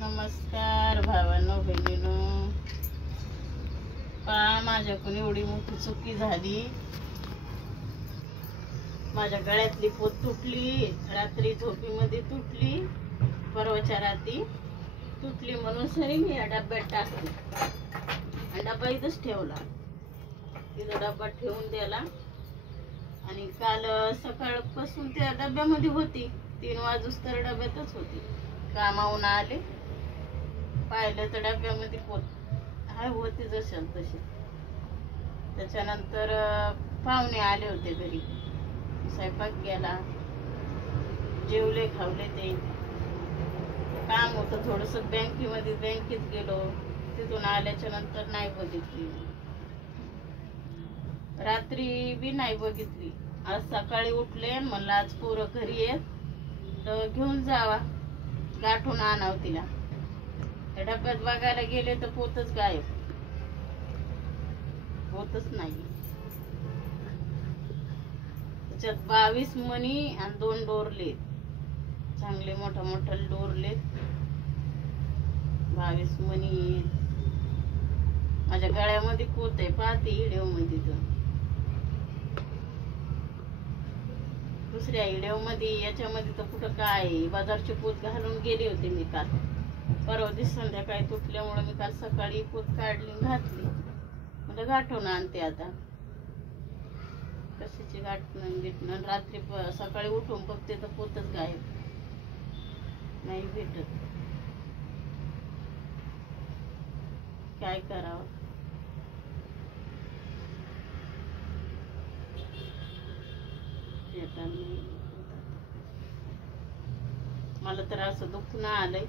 नमस्कार भावांनो बहिणीनो, पहा माझ्याकडून एवढी मोठी चुकी झाली. माझ्या गळ्यातली पोत तुटली, रात्री झोपीमध्ये तुटली, परवाच्या रात्री तुटली म्हणून सरी मी या डब्यात टाकली आणि डब्बा इथंच ठेवला. तिथं डब्बा ठेवून दिला आणि काल सकाळपासून त्या डब्यामध्ये होती. 3 वाजूस तर डब्यातच होती. कामावून आले, पाहिलं तर डब्यामध्ये पोत हाय होती जशाल तशी. त्याच्यानंतर पाहुणे आले होते घरी, स्वयंपाक केला, जेवले खावले. ते काम होतं थोडंसं बँकेमध्ये, बँकेत गेलो. तिथून आल्याच्या नंतर नाही बघितली, रात्री बी नाही बघितली. आज सकाळी उठले, म्हणलं आज पोरं घरी येत तर घेऊन जावा, गाठून आणावं तिला. डब्यात बघायला गेले तर पोतच गायब, होतच नाही. त्याच्यात 22 मणी आणि 2 डोरले, चांगले मोठा मोठा डोरले. 22 मणी माझ्या गळ्यामध्ये पोत आहे, पाहते व्हिडिओ मध्ये. तर दुसऱ्या व्हिडिओ मध्ये याच्यामध्ये तर कुठं काय, बाजारची पोत घालून गेले होते मी काल. परवा दिवशी संध्याकाळी तुटल्यामुळे मी काल सकाळी पोत काढली घातली. म्हणजे गाठून आणते आता. कशाची गाठणं रात्री सकाळी उठून बघते तर पोतच गायब, नाही भेटत. काय करावं? मला तर असं दुखणं आलंय.